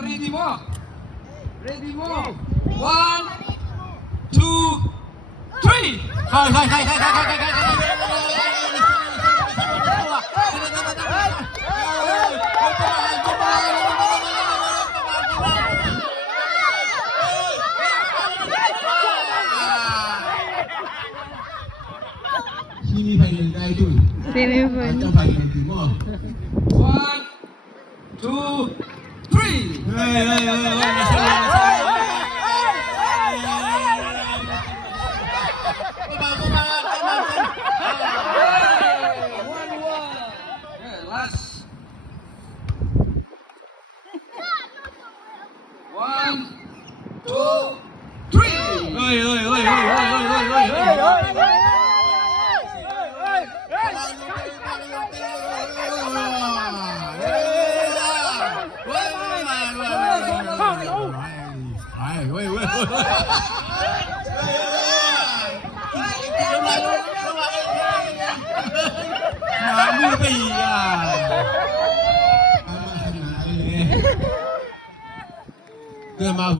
Ready mo? Ready mo? 1, 2, 3. Semi-final tayo ito eh. Semi-final. At ang final team mo. 1, 2, 3. Last. 1, 2, 3. Mami pa iya. Tama ka na.